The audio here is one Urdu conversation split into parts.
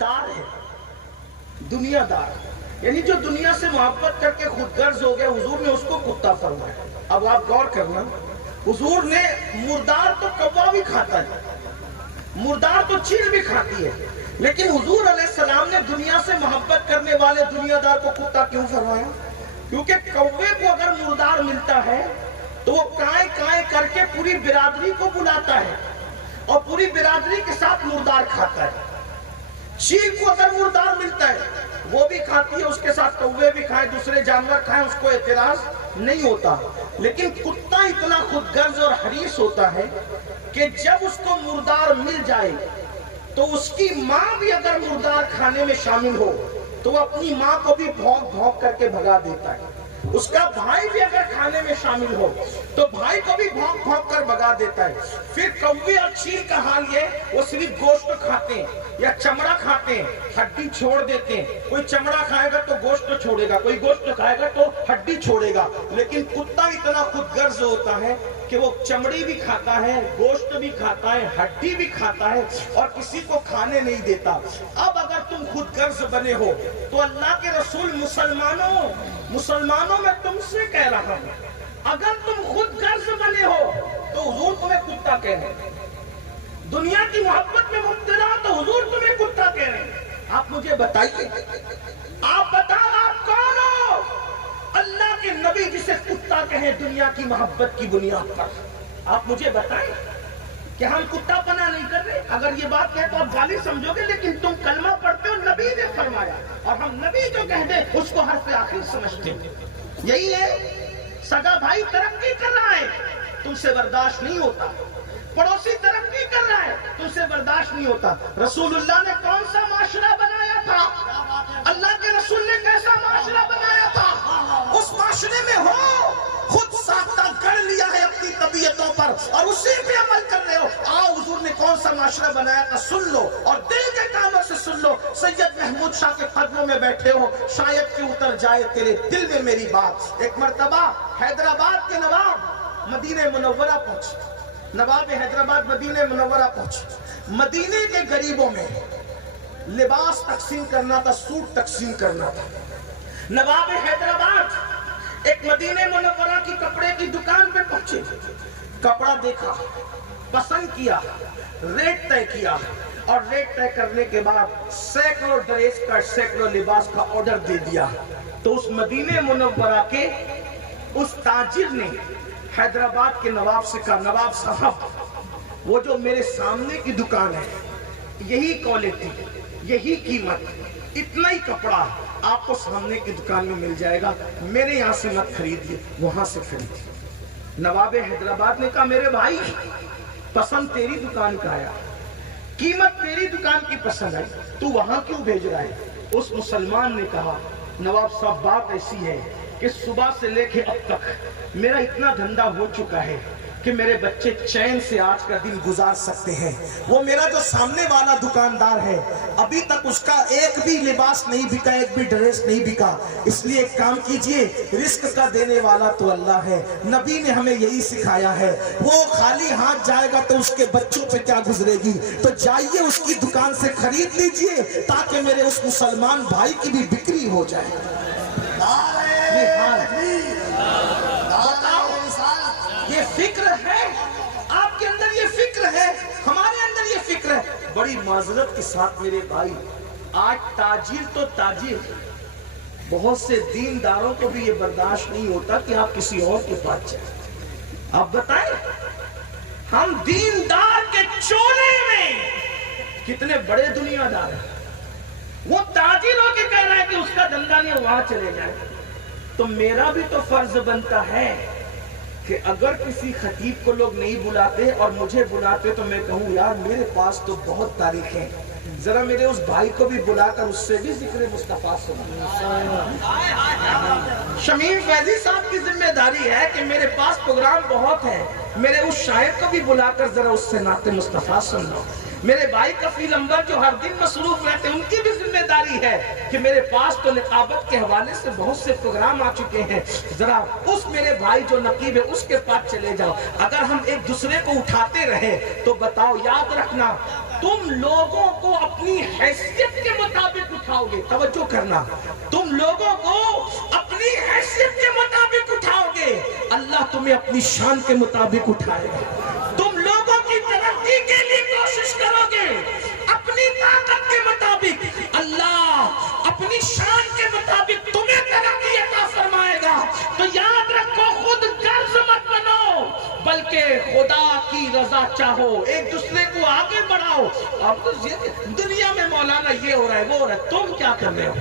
دار ہے، دنیا دار، یعنی جو دنیا سے محبت کر کے خود غرض ہو گیا، حضور نے اس کو کتا فرمایا۔ اب آپ غور کرنا، حضور نے مردار تو کوا بھی کھاتا ہے، مردار تو چیل بھی کھاتی ہے، لیکن حضور علیہ السلام نے دنیا سے محبت کرنے والے دنیا دار کو کتا کیوں فرمایا؟ کیونکہ کوے کو اگر مردار ملتا ہے تو وہ کائیں کائیں کر کے پوری برادری کو بلاتا ہے اور پوری برادری کے ساتھ مردار کھاتا ہے۔ چیل کو اگر مردار ملتا ہے وہ بھی کھاتی ہے، اس کے ساتھ کوے بھی کھائیں، دوسرے جانور کھائیں، اس کو اعتراض نہیں ہوتا۔ لیکن کتا اتنا خود غرض اور حریص ہوتا ہے کہ جب اس کو مردار مل جائے تو اس کی ماں بھی اگر مردار کھانے میں شامل ہو تو وہ اپنی ماں کو بھی بھونک بھونک کر کے بھگا دیتا ہے، اس کا بھائی بھی اگر کھانے میں شامل ہو تو بھائی کو بھی بھونک بھونک کر بھگا دیتا ہے۔ پھر کوے اور چیل کا حال یہ، وہ صرف گوشت کھاتے ہیں یا چمڑا کھاتے ہیں، ہڈی چھوڑ دیتے ہیں۔ کوئی چمڑا کھائے گا تو گوشت چھوڑے گا، کوئی گوشت کھائے گا تو ہڈی چھوڑے گا، لیکن کتا اتنا خود غرض ہوتا ہے کہ وہ چمڑی بھی کھاتا ہے، گوشت بھی کھاتا ہے، ہڈی بھی کھاتا ہے اور کسی کو کھانے نہیں دیتا۔ اب اگر تم خود غرض بنے ہو تو اللہ کے رسول مسلمانوں میں تم سے کہہ رہا ہوں، اگر تم خود غرض بنے ہو تو حضور تمہیں کتا کہہ رہے ہیں، دنیا کی محبت میں مبتلا تو حضور تمہیں کتا کہہ رہے ہیں۔ آپ مجھے بتائیے، آپ بتاؤ آپ کون ہو؟ اللہ کے نبی جسے کتا کہیں دنیا کی محبت کی بنیاد پر، آپ مجھے بتائیں کہ ہم کتا پنا نہیں کر رہے؟ اگر یہ بات کہے تو آپ گالی سمجھو گے، لیکن تم کلمہ پڑھتے ہو نبی نے فرمایا، اور ہم نبی جو کہہ دیں اس کو حرف آخر سمجھتے ہیں۔ یہی ہے، سگا بھائی ترقی کر رہا ہے تم سے برداشت نہیں ہوتا، پڑوسی ترقی کر رہا ہے تم سے برداشت نہیں ہوتا۔ رسول اللہ نے کون سا معاشرہ بنایا تھا؟ اللہ کے رسول نے کیسا معاشرہ بنایا تھا؟ اس معاشرے میں ہو، خود ساختہ گڑھ لیا ہے اپنی طبیعتوں پر اور اسی پہ عمل کر رہے ہو۔ آؤ حضور نے کون سا معاشرہ بنایا تھا سن لو، اور دل کے کانوں سے سن لو۔ سید محمود شاہ کے قدموں میں بیٹھے ہو، شاید کہ اتر جائے تیرے دل میں میری بات۔ ایک مرتبہ حیدرآباد کے نواب مدینہ منورہ پہنچے، نواب حیدرآباد مدینہ منورہ پہنچے۔ مدینے کے غریبوں میں لباس تقسیم کرنا تھا، سوٹ تقسیم کرنا تھا۔ نواب حیدرآباد ایک مدینہ منورہ کی کپڑے کی دکان پہ پہنچے، کپڑا دیکھا، پسند کیا، ریٹ طے کیا، اور ریٹ طے کرنے کے بعد سینکڑوں ڈریس کا، سینکڑوں لباس کا آرڈر دے دیا۔ تو اس مدینہ منورہ کے اس تاجر نے حیدرآباد کے نواب سے کہا، نواب صاحب وہ جو میرے سامنے کی دکان ہے، یہی کوالٹی، یہی قیمت، اتنا ہی کپڑا آپ کو سامنے کی دکان میں مل جائے گا، میرے یہاں سے مت خریدیے، وہاں سے خریدیے۔ نواب حیدرآباد نے کہا میرے بھائی پسند تیری دکان کا آیا، قیمت تیری دکان کی پسند آئی، تو وہاں کیوں بھیج رہا ہے؟ اس مسلمان نے کہا نواب صاحب بات ایسی ہے کہ صبح سے لے کے اب تک میرا اتنا دھندا ہو چکا ہے کہ میرے بچے چین سے آج کا دن گزار سکتے ہیں۔ وہ میرا جو سامنے والا دکاندار ہے ابھی تک اس کا ایک بھی لباس نہیں بکا، ایک بھی ڈریس نہیں بکا، اس لیے ایک کام کیجئے، رزق کا دینے والا تو اللہ ہے، نبی نے ہمیں یہی سکھایا ہے۔ وہ خالی ہاتھ جائے گا تو اس کے بچوں پہ کیا گزرے گی، تو جائیے اس کی دکان سے خرید لیجئے تاکہ میرے اس مسلمان بھائی کی بھی بکری ہو جائے۔ یہ فکر ہے آپ کے اندر، یہ فکر ہے ہمارے اندر، یہ فکر ہے۔ بڑی معذرت کے ساتھ میرے بھائی، آج تاجر تو تاجر، بہت سے دینداروں کو بھی یہ برداشت نہیں ہوتا کہ آپ کسی اور کے پاس جائیں۔ آپ بتائیں ہم دیندار کے چولے میں کتنے بڑے دنیا دار ہیں، وہ تاجر ہو کے کہہ رہا ہے کہ اس کا دھندا نہیں، وہاں چلے جائیں۔ تو میرا بھی تو فرض بنتا ہے کہ اگر کسی خطیب کو لوگ نہیں بلاتے اور مجھے بلاتے تو میں کہوں یار میرے پاس تو بہت تاریخ ہیں، ذرا میرے اس بھائی کو بھی بلا کر اس سے بھی ذکر مصطفیٰ سنا۔ شمیم فیضی صاحب کی ذمہ داری ہے کہ میرے پاس پروگرام بہت ہے، میرے اس شاعر کو بھی بلا کر ذرا اس سے نعت مصطفیٰ سننا۔ میرے بھائی کفیل انور جو ہر دن مصروف رہتے ہیں، ان کی بھی ذمہ داری ہے کہ میرے پاس تو نقابت کے حوالے سے بہت سے پروگرام آ چکے ہیں، ذرا اس میرے بھائی جو نقیب ہے اس کے پاس چلے جاؤ۔ اگر ہم ایک دوسرے کو اٹھاتے رہے تو بتاؤ، یاد رکھنا تم لوگوں کو اپنی حیثیت کے اٹھاؤ گے, توجہ کرنا, تم لوگوں کو اپنی حیثیت کے مطابق اٹھاؤ گے, اللہ تمہیں اپنی شان کے مطابق اٹھائے گا. تم لوگوں کی ترقی کے لیے کوشش کرو گے اپنی طاقت کے مطابق, اللہ اپنی شان کے مطابق تمہیں ترقی عطا فرمائے گا. تو یاد رکھو, خود غرض مت بنو بلکہ خدا کی رضا چاہو, ایک دوسرے کو آگے بڑھاؤ. اب دنیا میں مولانا یہ ہو رہا ہے وہ ہو رہا ہے, تم کیا کر رہے ہو؟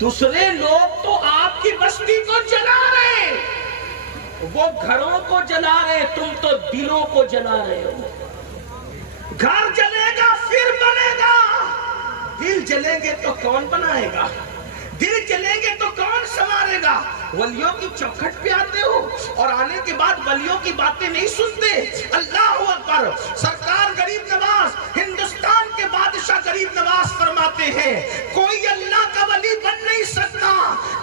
دوسرے لوگ تو آپ کی بستی کو جلا رہے ہیں, وہ گھروں کو جلا رہے, تم تو دلوں کو جلا رہے ہو. گھر جلے گا پھر بنے گا, دل جلیں گے تو کون بنائے گا؟ دل جلیں گے تو کون سنوارے گا؟ ولیوں کی چوکھٹ پہ آتے ہو اور آنے کے بعد ولیوں کی باتیں نہیں سنتے. اللہ اکبر. سرکار غریب نواز, ہندوستان کے بادشاہ غریب نواز فرماتے ہیں کوئی اللہ کا ولی بن نہیں سکتا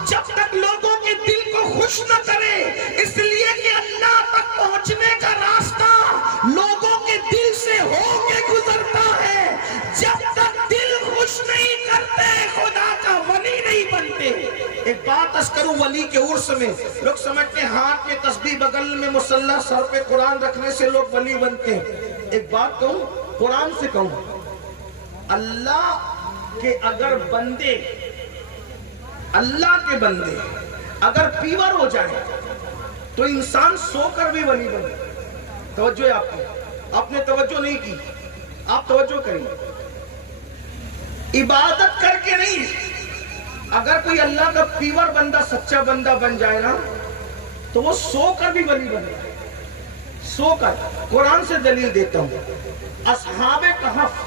جب تک لوگوں کے دل کو خوش نہ کرے, اس لیے کہ اللہ تک پہنچنے کا راستہ لوگوں کے دل سے ہو کے گزرتا ہے. جب تک دل خوش نہیں کرتے خدا کا ولی نہیں بنتے. ایک بات عرض کروں, ولی کے عرس میں لوگ سمجھتے ہیں ہاتھ میں تسبیح, بغل میں مصلی, سر پہ قرآن رکھنے سے لوگ ولی بنتے ہیں. ایک بات کہوں, قرآن سے کہوں, اللہ کے اگر بندے, اللہ کے بندے اگر پیور ہو جائے تو انسان سو کر بھی ولی بنے. توجہ ہے آپ کی, آپ نے توجہ نہیں کی, آپ توجہ کریے. عبادت کر کے نہیں, اگر کوئی اللہ کا پیور بندہ, سچا بندہ بن جائے نا تو وہ سو کر بھی ولی بنے, سو کر. قرآن سے دلیل دیتا ہوں. اصحاب کہف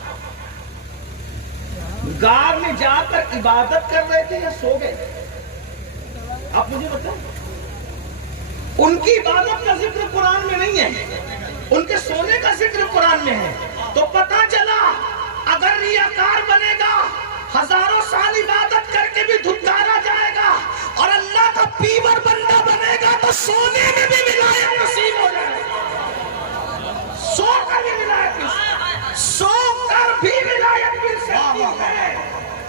غار میں جا کر عبادت کر رہے تھے یا سو گئے؟ آپ مجھے بتائیں. ان کی عبادت کا ذکر قرآن میں نہیں ہے, ان کے سونے کا ذکر قرآن میں ہے. تو پتہ چلا اگر ریاکار بنے گا ہزاروں سال عبادت کر کے بھی دھتکارا جائے گا, اور اللہ کا پیور بندہ بنے گا تو سونے میں بھی ولایت نصیب ہو جائے گا. سو کر بھی ولایت نصیب, سو کر بھی ولایت مل سکتی ہے.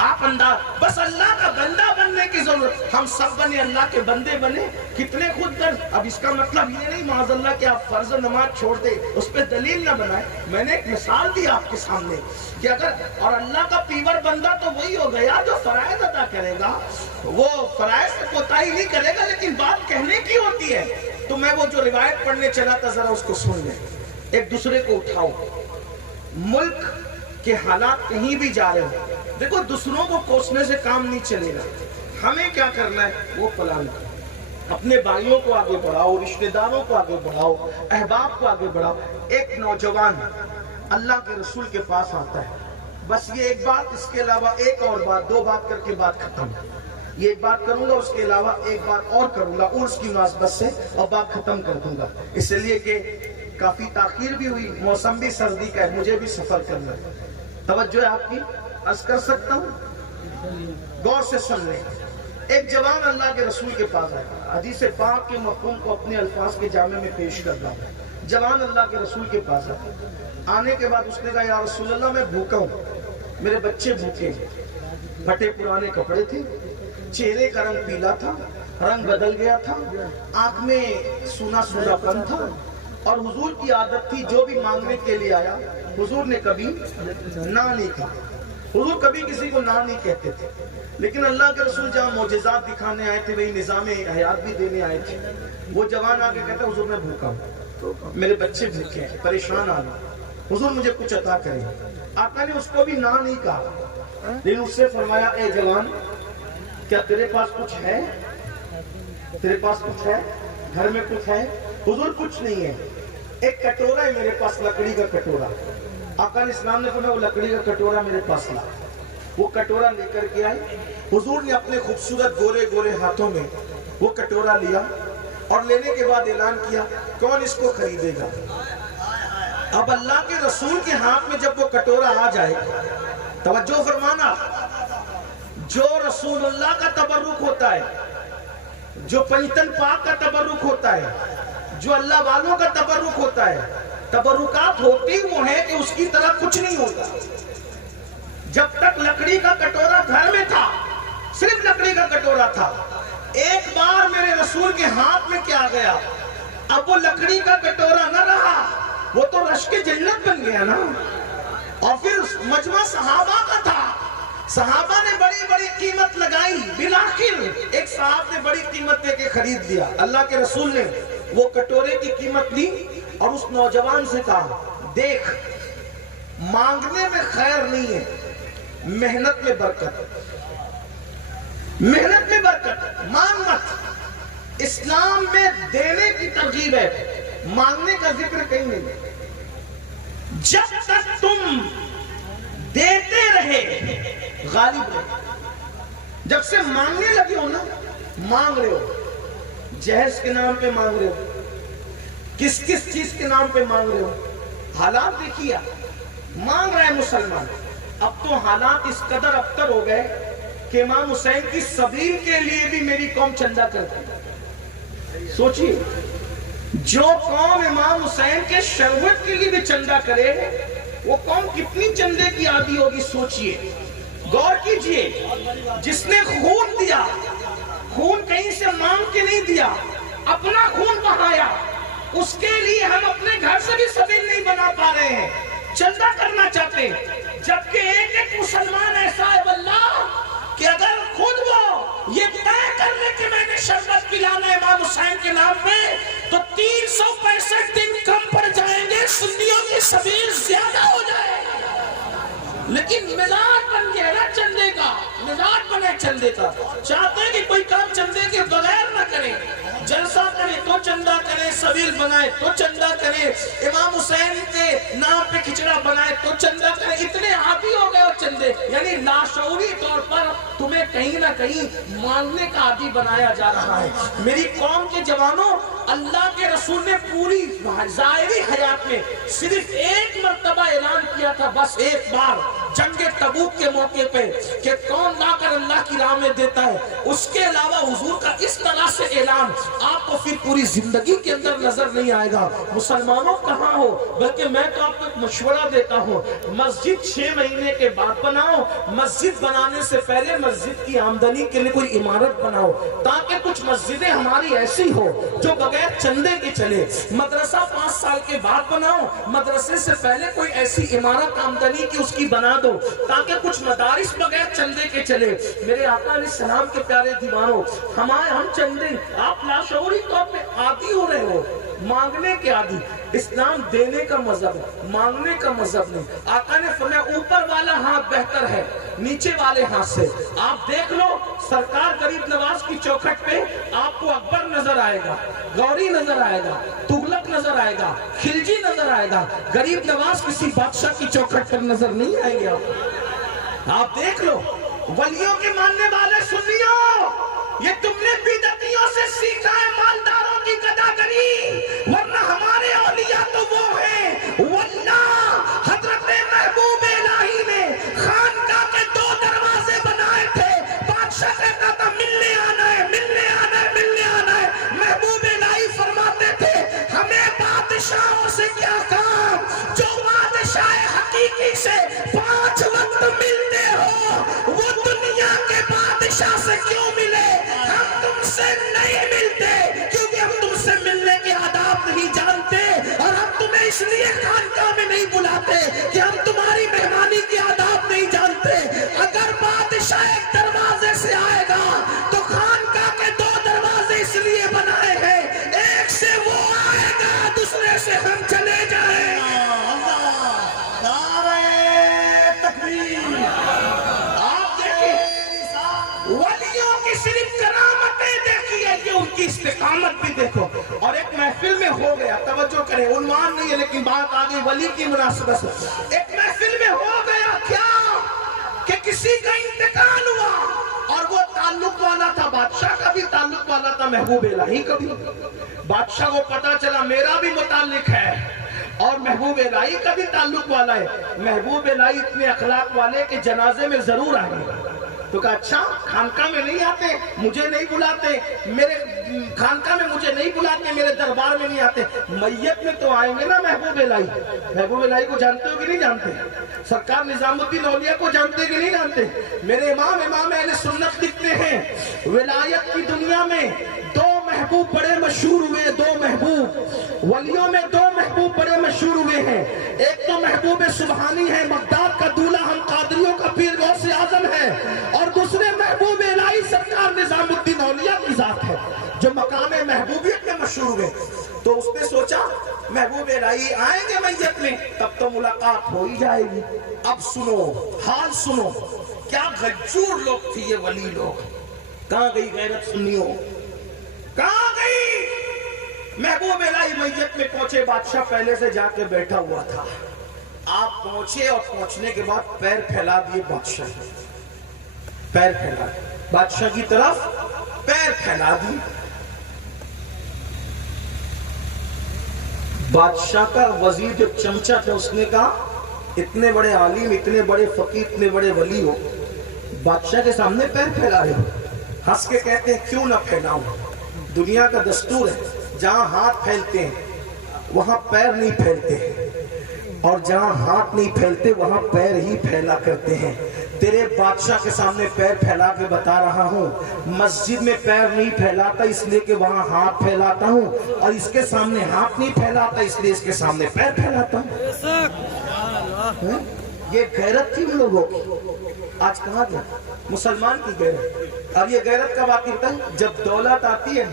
آپ انداز, بس اللہ کا بندہ بننے کی ضرورت. ہم سب بنے, اللہ کے بندے بنے, کتنے خود غرض. اب اس کا مطلب یہ نہیں معاذ اللہ کہ آپ فرض نماز چھوڑ دیں, اس پہ دلیل نہ بنائیں. میں نے ایک مثال دی آپ کے سامنے کہ اگر, اور اللہ کا پیور بندہ تو وہی ہو گیا جو فرائض ادا کرے گا, وہ فرائض سے کوتاہی نہیں کرے گا, لیکن بات کہنے کی ہوتی ہے. تو میں وہ جو روایت پڑھنے چلا تھا ذرا اس کو سن لیں. ایک دوسرے کو اٹھاؤ, ملک کے حالات کہیں بھی جا رہے ہو, دیکھو دوسروں کو کوسنے سے کام نہیں چلے گا. ہمیں کیا کرنا ہے وہ پلان کرو. اپنے بھائیوں کو آگے بڑھاؤ, رشتہ داروں کو آگے بڑھاؤ, احباب کو آگے بڑھاؤ. ایک نوجوان اللہ کے رسول کے پاس آتا ہے, بس یہ ایک بات, اس کے علاوہ ایک اور بات, دو بات کر کے بات ختم. یہ ایک بات کروں گا, اس کے علاوہ ایک بات اور کروں گا عرس کی مناسبت سے, اور بات ختم کر دوں گا. اس لیے کہ کافی تاخیر بھی ہوئی, موسم بھی سردی کا ہے, مجھے بھی سفر کرنا ہے. توجہ ہے آپ کی, عرض کر سکتا ہوں, غور سے سن لیں. ایک جوان اللہ کے رسول کے پاس آیا, حدیث پاک کے مفہوم کو اپنے الفاظ کے جامع میں پیش کر رہا ہوں. جوان اللہ کے رسول کے پاس آیا, آنے کے بعد اس نے کہا یا رسول اللہ میں بھوکا ہوں, میرے بچے بھوکے ہیں. پھٹے پرانے کپڑے تھے, چہرے کا رنگ پیلا تھا, رنگ بدل گیا تھا, آنکھ میں سونا سونا پن تھا, اور حضور کی عادت تھی جو بھی مانگنے کے لیے آیا حضور نے کبھی نہ نہیں کہا. حضور کبھی کسی کو نہ نہیں کہتے تھے, لیکن اللہ کے رسول جہاں معجزات دکھانے آئے تھے وہی نظام حیات بھی دینے آئے تھے. وہ جوان آگے کہتا حضور میں بھوکا ہوں, میرے بچے بھوکے ہیں, پریشان آ رہا, حضور مجھے کچھ عطا کریں. آقا نے اس کو بھی نہ نہیں کہا, لیکن اس سے فرمایا اے جوان کیا تیرے پاس کچھ ہے, تیرے پاس کچھ ہے, گھر میں کچھ ہے؟ حضور کچھ نہیں ہے, ایک کٹورا ہے میرے پاس, لکڑی کا کٹورا. آقا نے اسلام نے فرمایا وہ لکڑی کا کٹورا میرے پاس لا. وہ کٹورا لے کر کے آئے. حضور نے اپنے خوبصورت گورے گورے ہاتھوں میں وہ کٹورا لیا, اور لینے کے بعد اعلان کیا کون اس کو خریدے گا. اب اللہ کے رسول کے ہاتھ میں جب وہ کٹورا آ جائے, توجہ فرمانا, جو رسول اللہ کا تبرک ہوتا ہے, جو پنجتن پاک کا تبرک ہوتا ہے, جو اللہ والوں کا تبرک ہوتا ہے, تبرکات ہوتی وہ ہیں کہ اس کی طرح کچھ نہیں ہوتا. جب تک لکڑی کا کٹورا گھر میں تھا، صرف لکڑی کا کٹورا تھا، ایک بار میرے رسول کے ہاتھ میں کیا گیا، اب وہ لکڑی کا کٹورا نہ رہا، وہ تو رشک جنت بن گیا نا۔ اور پھر مجمع صحابہ کا تھا، صحابہ نے بڑی بڑی قیمت لگائی، بالآخر ایک صاحب نے بڑی قیمت دے کے خرید لیا۔ اللہ کے رسول نے وہ کٹورے کی قیمت لی اور اس نوجوان سے کہا، دیکھ مانگنے میں خیر نہیں ہے، محنت میں برکت ہے، محنت میں برکت، مانگ مت۔ اسلام میں دینے کی ترغیب ہے، مانگنے کا ذکر کہیں نہیں ہے۔ جب تک تم دیتے رہے غالب رہے، جب سے مانگنے لگے ہو نا، مانگ رہے ہو، جہیز کے نام پہ مانگ رہے ہو، کس کس چیز کے نام پہ مانگ رہے ہو، حالات دیکھیے، مانگ رہے ہیں مسلمان۔ اب تو حالات اس قدر ابتر ہو گئے کہ امام حسین کی سبیل کے لیے بھی میری قوم چندہ کرتی ہے۔ سوچیے، جو قوم امام حسین کے شربت کے لیے بھی چندہ کرے، وہ قوم کتنی چندے کی عادی ہوگی، سوچیے، غور کیجئے۔ جس نے خون دیا، خون کہیں سے مانگ کے نہیں دیا، اپنا خون بہایا، اس کے لیے ہم اپنے گھر سے بھی سبیل نہیں بنا پا رہے ہیں، چندہ کرنا چاہتے ہیں۔ جبکہ ایک ایک مسلمان ایسا ہے واللہ کہ اگر خود وہ یہ طے کر لے کہ میں نے شربت پلانا ہے امام حسین کے نام پہ، تو 365 دن کم پڑ جائیں گے، سنیوں کی سبیل زیادہ ہو جائے۔ لیکن مزاج بن گیا نا چندے کا، مزاج بنے چندے کا، چاہتے ہیں کہ کوئی کام چندے کے بغیر نہ کرے، جلسہ کرے تو چندہ کرے، سبیل بنائے تو چندہ کرے، امام حسین کے نام پہ کھچڑا بنائے تو چندہ کرے، اتنے عادی ہو گئے وہ چندے، یعنی لاشعوری طور پر تمہیں کہیں نہ کہیں مانگنے کا عادی بنایا جا رہا ہے۔ میری قوم کے جوانوں، اللہ کے رسول نے پوری ظاہری حیات میں صرف ایک مرتبہ اعلان کیا تھا، بس ایک بار، جنگ تبوک کے موقع پہ، کہ کون لا کر اللہ کی راہ میں دیتا ہے۔ اس کے علاوہ حضور کا اس طرح سے اعلان آپ کو پھر پوری زندگی کے اندر نظر نہیں آئے گا۔ مسلمانوں کہاں ہو، بلکہ میں تو آپ کو ایک مشورہ دیتا ہوں، مسجد 6 مہینے کے بعد بناؤ، مسجد بنانے سے پہلے مسجد کی آمدنی کے لیے کوئی عمارت بناؤ، تاکہ کچھ مسجدیں ہماری ایسی ہو جو بغیر چندے کے چلے۔ مدرسہ 5 سال کے بعد بناؤ، مدرسے سے پہلے کوئی ایسی عمارت آمدنی کی اس کی بنا دو، تاکہ کچھ مدارس بغیر چندے کے چلے۔ میرے آقا علیہ السلام کے پیارے دیوانوں، ہم چندے، آپ لاشعوری طور پہ عادی ہو رہے ہو، مانگنے کے عادی۔ اسلام دینے کا مذہب ہے، مانگنے کا مذہب نہیں۔ آقا نے فرمایا اوپر والا ہاتھ بہتر ہے نیچے والے ہاتھ سے۔ آپ دیکھ لو، سرکار غریب نواز کی چوکھٹ پہ آپ کو اکبر نظر آئے گا، غوری نظر آئے گا، تغلق نظر آئے گا، خلجی نظر آئے گا، غریب نواز کسی بادشاہ کی چوکھٹ پر نظر نہیں آئے گا۔ آپ دیکھ لو، ولیوں کے ماننے والے سنیو، یہ تم نے بدعتیوں سے سیکھا ہے مالداروں کی گداگری، ورنہ ہمارے اولیاء تو وہ ہیں۔ واللہ حضرت محبوب الہی نے خانقاہ کے 2 دروازے بنائے تھے، بادشاہ کہتا تھا ملنے آنا ہے، ملنے آنا ہے، ملنے آنا ہے، محبوب الہی فرماتے تھے ہمیں بادشاہوں سے کیا کام، جو بادشاہ حقیقی سے 5 وقت ملتے ہو، وہ دنیا کے بادشاہ سے کیوں ملے؟ ہم تم سے نہیں ملتے کیونکہ ہم تم سے ملنے کے آداب نہیں جانتے، اور ہم تمہیں اس لیے خانقاہ میں نہیں بلاتے کہ ہم تمہاری مہمانی کے آداب نہیں جانتے۔ اگر بادشاہ ایک دروازے سے آئے گا تو خانقاہ کے 2 دروازے اس لیے بنائے ہیں، ایک سے وہ آئے گا، دوسرے سے ہم چلے جائیں گے۔ ولیوں کی صرف کرامتیں دیکھیے کہ ان کی استقامت بھی دیکھو۔ اور ایک محفل میں ہو گیا، توجہ کریں، عنوان نہیں ہے لیکن بات آگئی ولی کی مناسبت سے، ایک محفل میں ہو گیا کیا کہ کسی کا انتقال ہوا، اور وہ تعلق والا تھا، بادشاہ کا بھی تعلق والا تھا، محبوب الہی کا بھی۔ بادشاہ کو پتا چلا میرا بھی متعلق ہے اور محبوب الہی کا بھی تعلق والا ہے۔ محبوب الہی اتنے اخلاق والے کہ جنازے میں ضرور آئے، تو کہا اچھا خانقاہ میں نہیں آتے، مجھے نہیں بلاتے، خانقاہ میں مجھے نہیں بلاتے، میرے دربار میں نہیں آتے، میت میں تو آئیں گے نا محبوب الہی۔ محبوب الہی کو جانتے ہو کہ نہیں جانتے؟ سرکار نظام الدین اولیاء کو جانتے کہ نہیں جانتے؟ میرے امام اہل سنت لکھتے ہیں ولایت کی دنیا میں دو محبوب بڑے مشہور ہوئے، دو محبوب ولیوں میں دو محبوب بڑے مشہور ہوئے ہیں۔ ایک تو محبوب سبحانی ہے، بغداد کا دولہ، ہم قادریوں کا پیر غوث اعظم ہے، اور دوسرے محبوب الہی سرکار نظام الدین اولیاء کی ذات ہے جو مقام محبوبیت میں مشہور ہوئے۔ تو اس نے سوچا محبوب الہی آئیں گے میت میں، تب تو ملاقات ہو ہی جائے گی۔ اب سنو حال سنو، کیا غجور لوگ تھے یہ ولی لوگ۔ کہاں گئی غیرت سنیوں، کہاں گئی؟ محبوب الہی میت میں پہنچے، بادشاہ پہلے سے جا کے بیٹھا ہوا تھا۔ آپ پہنچے اور پہنچنے کے بعد پیر پھیلا دیے بادشاہ، پیر پھیلا بادشاہ کی طرف پیر پھیلا دی۔ بادشاہ کا وزیر جو چمچہ تھا اس نے کہا اتنے بڑے عالم، اتنے بڑے فقیر، اتنے بڑے ولی ہو، بادشاہ کے سامنے پیر پھیلا رہے ہو؟ ہنس کے کہتے ہیں کیوں نہ پھیلاؤں، دنیا کا دستور ہے جہاں ہاتھ پھیلتے ہیں وہاں پیر نہیں پھیلتے، اور جہاں ہاتھ نہیں پھیلتے وہاں پیر ہی پھیلا کرتے ہیں۔ تیرے بادشاہ کے سامنے پیر پھیلا کے بتا رہا ہوں، مسجد میں پیر نہیں پھیلاتا اس لیے کہ وہاں ہاتھ پھیلاتا ہوں، اور اس کے سامنے ہاتھ نہیں پھیلاتا اس لیے اس کے سامنے پیر پھیلاتا ہوں۔ یہ غیرت تھی ان لوگوں کی، آج کہاں گیا مسلمان کی غیرت؟ اور یہ غیرت کب آتی ہے؟ جب دولت آتی ہے،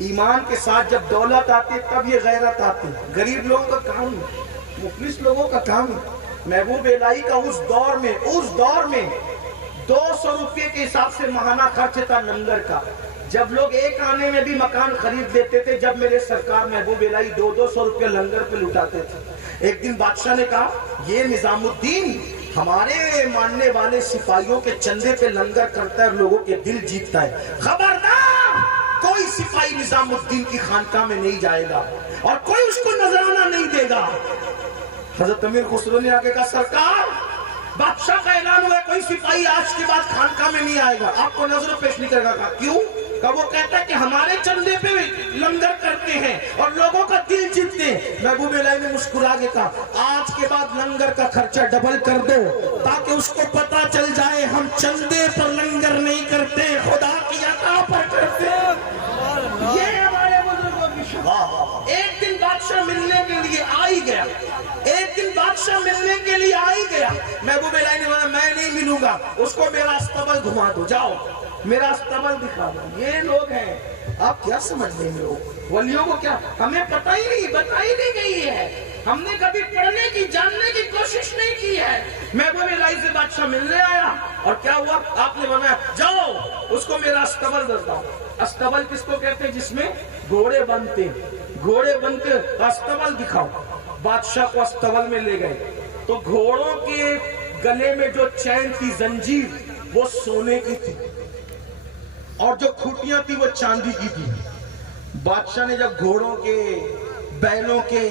ایمان کے ساتھ جب دولت آتی ہے تب یہ غیرت آتی ہے۔ غریب لوگوں کا کام ہے، مفلس لوگوں کا کام ہے۔ محبوب الہی کا اس دور میں 200 روپے کے حساب سے ماہانہ خرچ تھا لنگر کا۔ جب لوگ ایک آنے میں بھی مکان خرید لیتے تھے، جب میرے سرکار محبوب الہی 200 روپے لنگر پہ لٹاتے تھے۔ ایک دن بادشاہ نے کہا یہ نظام الدین ہمارے ماننے والے سپاہیوں کے چندے پہ لنگر کرتا ہے اور لوگوں کے دل جیتتا ہے، خبردار کوئی سپاہی نظام الدین کی خانقاہ میں نہیں جائے گا اور کوئی اس کو نذرانہ نہیں دے گا۔ حضرت امیر خسرو نے آگے کہا سرکار بادشاہ کا اعلان ہوا ہے کوئی سپاہی آج کے بعد خانقاہ میں نہیں آئے گا، آپ کو نظر پیش نہیں کرے گا۔ کہا کیوں؟ کہ وہ کہتا ہے کہ ہمارے چندے پہ لنگر کرتے ہیں اور لوگوں کا دل جیتتے ہیں۔ محبوب الہی نے مسکرا کے کہا آج کے بعد لنگر کا خرچہ ڈبل کر دو تاکہ اس کو پتا چل جائے ہم چندے پر لنگر نہیں کرتے، خدا کی عطا پر کرتے۔ یہ ہمارے بزرگوں کی شان۔ ایک دن بادشاہ ملنے کے لیے آ ہی گیا، ایک دن بادشاہ ملنے کے لیے آ ہی گیا۔ محبوب الہی نے بولا میں نہیں ملوں گا، اس کو میرا استبل گھما دو، جاؤ میرا استبل دکھا دو۔ یہ لوگ ہیں، آپ کیا سمجھ لیں لوگ ولیوں کو؟ کیا ہمیں پتہ ہی نہیں، بتائی نہیں گئی ہے، ہم نے کبھی پڑھنے کی جاننے کی کوشش نہیں کی ہے۔ محبوب الہی سے بادشاہ ملنے آیا اور کیا ہوا؟ آپ نے بنایا جاؤ اس کو میرا استبل دکھاؤ۔ استبل کس کو کہتے ہیں؟ جس میں گھوڑے بنتے، گھوڑے بنتے، استبل دکھاؤ۔ بادشاہ کو استبل میں لے گئے تو گھوڑوں کے گلے میں جو چین تھی، زنجیر، وہ سونے کی تھی اور جو کھوٹیاں تھی وہ چاندی کی تھی۔ بادشاہ نے جب گھوڑوں کے، بیلوں کے،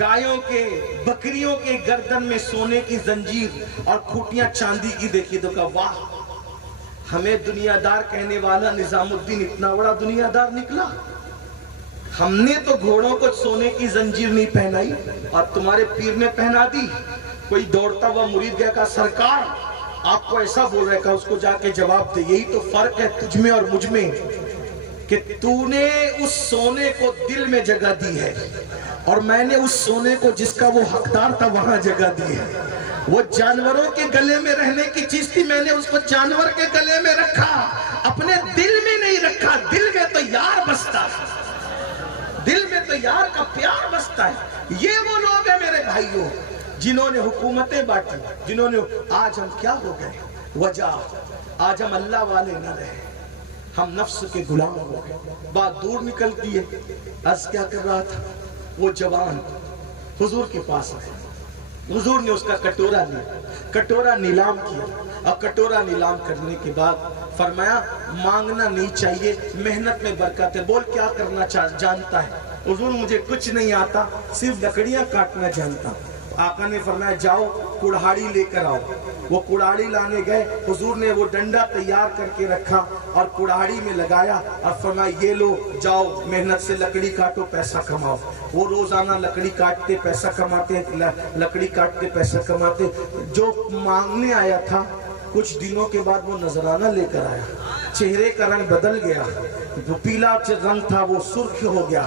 گایوں کے، بکریوں کے گردن میں سونے کی زنجیر اور کھوٹیاں چاندی کی دیکھی تو کہا واہ، ہمیں دنیا دار کہنے والا نظام الدین اتنا بڑا دنیا دار نکلا۔ ہم نے تو گھوڑوں کو سونے کی زنجیر نہیں پہنائی اور تمہارے پیر نے پہنا دی۔ کوئی دوڑتا ہوا مرید گیا کہا سرکار آپ کو ایسا بول رہے، کہا اس کو جا کے جواب دے یہی تو فرق ہے تجھ میں اور مجھ میں کہ تو نے اس سونے کو دل میں جگہ دی ہے اور میں نے اس سونے کو جس کا وہ حقدار تھا وہاں جگہ دی ہے۔ وہ جانوروں کے گلے میں رہنے کی چیز تھی، میں نے اس کو جانور کے گلے میں رکھا، اپنے دل میں نہیں رکھا۔ دل میں تو یار بستا ہے، دل میں تو یار کا پیار بستا ہے۔ یہ وہ لوگ ہیں میرے بھائیوں جنہوں نے حکومتیں بانٹی، جنہوں نے آج ہم کیا ہو گئے؟ وجہ آج ہم اللہ والے نہ رہے، ہم نفس کے غلام ہو گئے۔ بات دور نکلتی ہے، عرض کیا کر رہا تھا؟ وہ جوان حضور کے پاس آئے، حضور نے اس کا کٹورا لیا، کٹورا نیلام کیا اور کٹورا نیلام کرنے کے بعد فرمایا مانگنا نہیں چاہیے، محنت میں برکت ہے۔ بول کیا کرنا جانتا ہے؟ حضور مجھے کچھ نہیں آتا، صرف لکڑیاں کاٹنا جانتا۔ آقا نے فرمایا جاؤ کڑہاڑی لے کر آؤ۔ وہ کڑاڑی لانے گئے، حضور نے وہ ڈنڈا تیار کر کے رکھا اور کڑاڑی میں لگایا اور فرمایا یہ لو جاؤ محنت سے لکڑی کاٹو پیسہ کماؤ۔ وہ روزانہ لکڑی کاٹتے پیسہ کماتے، لکڑی کاٹتے پیسہ کماتے۔ جو مانگنے آیا تھا کچھ دنوں کے بعد وہ نذرانہ لے کر آیا، چہرے کا رنگ بدل گیا، جو پیلا رنگ تھا وہ سرخ ہو گیا،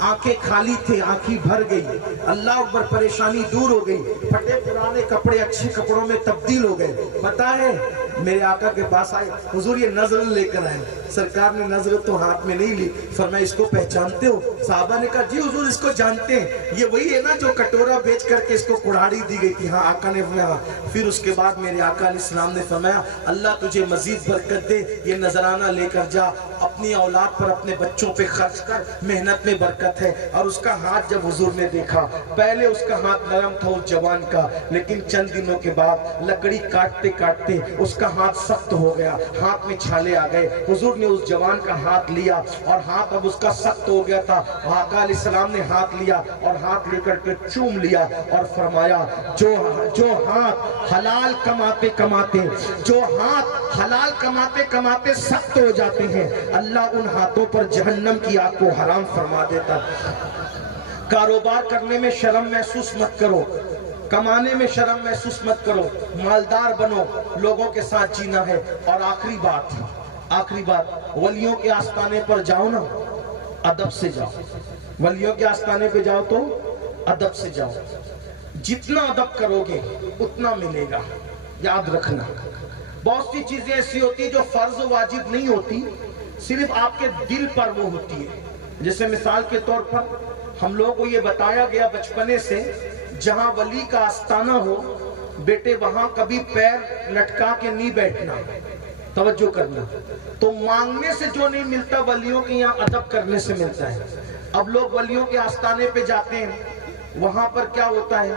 آنکھیں خالی تھے آنکھیں بھر گئی، اللہ اکبر، پریشانی دور ہو گئی، پھٹے پرانے کپڑے اچھے کپڑوں میں تبدیل ہو گئے۔ پتہ ہے میرے آقا کے پاس آئے، حضور یہ نظر لے کر آئے۔ سرکار نے نظر تو ہاتھ میں نہیں لی، فرمایا اس کو پہچانتے ہو؟ صحابہ نے کہا جی حضور اس کو جانتے ہیں، یہ وہی ہے نا جو کٹورا بیچ کر کے اس کو کڑاڑی دی گئی تھی۔ ہاں آقا نے فرمایا۔ پھر اس کے بعد میرے آقا علیہ السلام نے فرمایا اللہ تجھے مزید برکت دے، یہ نذرانہ لے کر جا، اپنی اولاد پر اپنے بچوں پہ خرچ کر، محنت میں برکت ہے۔ اور اس کا ہاتھ جب حضور نے دیکھا، پہلے اس کا ہاتھ نرم تھا اس جوان کا، لیکن چند دنوں کے بعد لکڑی کاٹتے کاٹتے اس کا ہاتھ سخت ہو گیا، ہاتھ میں چھالے آ گئے۔ حضور نے اس جوان کا ہاتھ لیا اور ہاتھ اب اس کا سخت ہو گیا تھا۔ آقا علیہ السلام نے ہاتھ لیا اور ہاتھ لے کر کے چوم لیا اور فرمایا جو ہاتھ حلال کماتے کماتے، جو ہاتھ حلال کماتے کماتے سخت ہو جاتے ہیں، اللہ ان ہاتھوں پر جہنم کی آگ کو حرام فرما دیتا۔ کاروبار کرنے میں شرم محسوس مت کرو، کمانے میں شرم محسوس مت کرو، مالدار بنو، لوگوں کے ساتھ جینا ہے۔ اور آخری بات، ولیوں کے آستانے پر جاؤ نا، ادب سے جاؤ۔ ولیوں کے آستانے پہ جاؤ تو ادب سے جاؤ، جتنا ادب کرو گے اتنا ملے گا، یاد رکھنا۔ بہت سی چیزیں ایسی ہوتی جو فرض و واجب نہیں ہوتی، صرف آپ کے دل پر وہ ہوتی ہے۔ جیسے مثال کے طور پر ہم لوگوں کو یہ بتایا گیا بچپنے سے، جہاں ولی کا آستانہ ہو بیٹے وہاں کبھی پیر لٹکا کے نہیں بیٹھنا، توجہ کرنا۔ تو مانگنے سے جو نہیں ملتا ولیوں کے یہاں ادب کرنے سے ملتا ہے۔ اب لوگ ولیوں کے آستانے پہ جاتے ہیں، وہاں پر کیا ہوتا ہے؟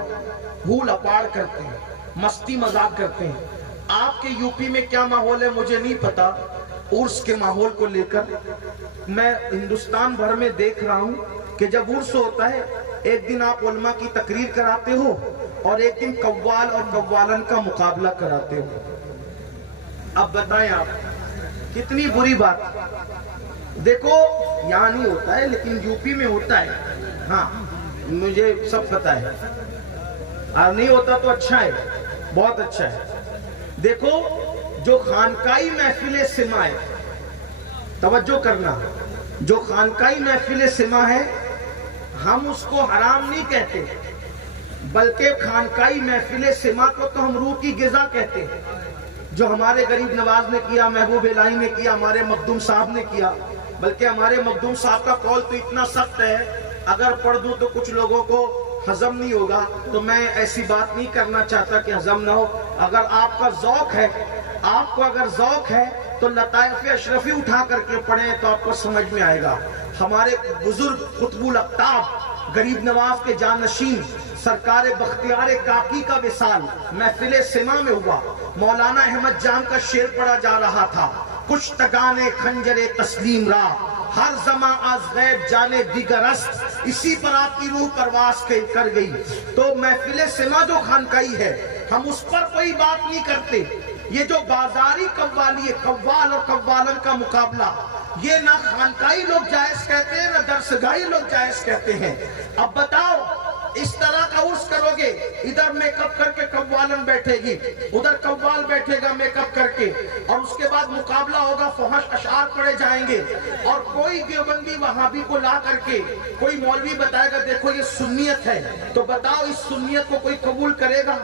بھول اپاڑ کرتے ہیں، مستی مذاق کرتے ہیں۔ آپ کے یو پی میں کیا ماحول ہے مجھے نہیں پتا، عرس کے ماحول کو لے کر میں ہندوستان بھر میں دیکھ رہا ہوں کہ جب عرس ہوتا ہے ایک دن آپ علماء کی تقریر کراتے ہو اور ایک دن قوال اور قوالن کا مقابلہ کراتے ہو۔ اب بتائیں آپ کتنی بری بات۔ دیکھو یہاں نہیں ہوتا ہے لیکن یو پی میں ہوتا ہے، ہاں مجھے سب پتا ہے، اور نہیں ہوتا تو اچھا ہے، بہت اچھا ہے۔ دیکھو جو خانقاہی محفل سما ہے، توجہ کرنا، جو خانقاہی محفل سما ہے ہم اس کو حرام نہیں کہتے، بلکہ خانقاہی محفل سما کو تو ہم روح کی غذا کہتے ہیں۔ جو ہمارے غریب نواز نے کیا، محبوب الہی نے کیا، ہمارے مخدوم صاحب نے کیا، بلکہ ہمارے مخدوم صاحب کا قول تو اتنا سخت ہے اگر پڑھ دوں تو کچھ لوگوں کو ہضم نہیں ہوگا، تو میں ایسی بات نہیں کرنا چاہتا کہ ہضم نہ ہو۔ اگر آپ کا ذوق ہے، آپ کو اگر ذوق ہے تو لطائف اشرفی اٹھا کر کے پڑھیں تو آپ کو سمجھ میں آئے گا۔ ہمارے بزرگ قطب الاقطاب غریب نواز کے جانشین سرکار بختیار کاکی کا وصال محفل سما میں ہوا۔ مولانا احمد جان کا شعر پڑھا جا رہا تھا، کچھ تگانے خنجر تسلیم را، ہر زمان از غیب جانے دیگر است، اسی پر آپ کی روح پرواز کر گئی۔ تو محفل سما جو خانقاہی ہے ہم اس پر کوئی بات نہیں کرتے۔ یہ جو بازاری قوالی ہے، قوال اور قوالن کا مقابلہ، یہ نہ خانقاہی لوگ جائز کہتے ہیں نہ درسگاہی لوگ جائز کہتے ہیں۔ اب بتاؤ اس طرح کا عرس کرو گے، ادھر میک اپ کر کے قوالن بیٹھے گی، ادھر قوال بیٹھے گا میک اپ کر کے، اور اس کے بعد مقابلہ ہوگا، فحش اشعار پڑھے جائیں گے، اور کوئی دیوبندی وہابی کو لا کر کے کوئی مولوی بتائے گا دیکھو یہ سنیت ہے، تو بتاؤ اس سنیت کو کوئی قبول کرے گا؟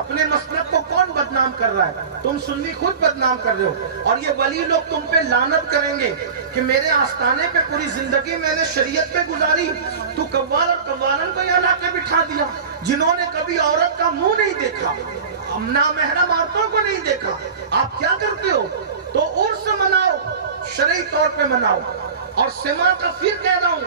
اپنے مسلک کو کون بدنام کر رہا ہے؟ تم سنی خود بدنام کر رہے ہو۔ اور یہ ولی لوگ تم پہ لعنت کریں گے کہ میرے آستانے پہ پوری زندگی میں نے شریعت پہ گزاری، تو قوال اور قوالن کو یہاں لا کے بٹھا دیا، جنہوں نے کبھی عورت کا منہ نہیں دیکھا، نامحرم عورتوں کو نہیں دیکھا، آپ کیا کرتے ہو؟ تو عرس مناؤ، شرعی طور پہ مناؤ۔ اور سما کا پھر کہہ رہا ہوں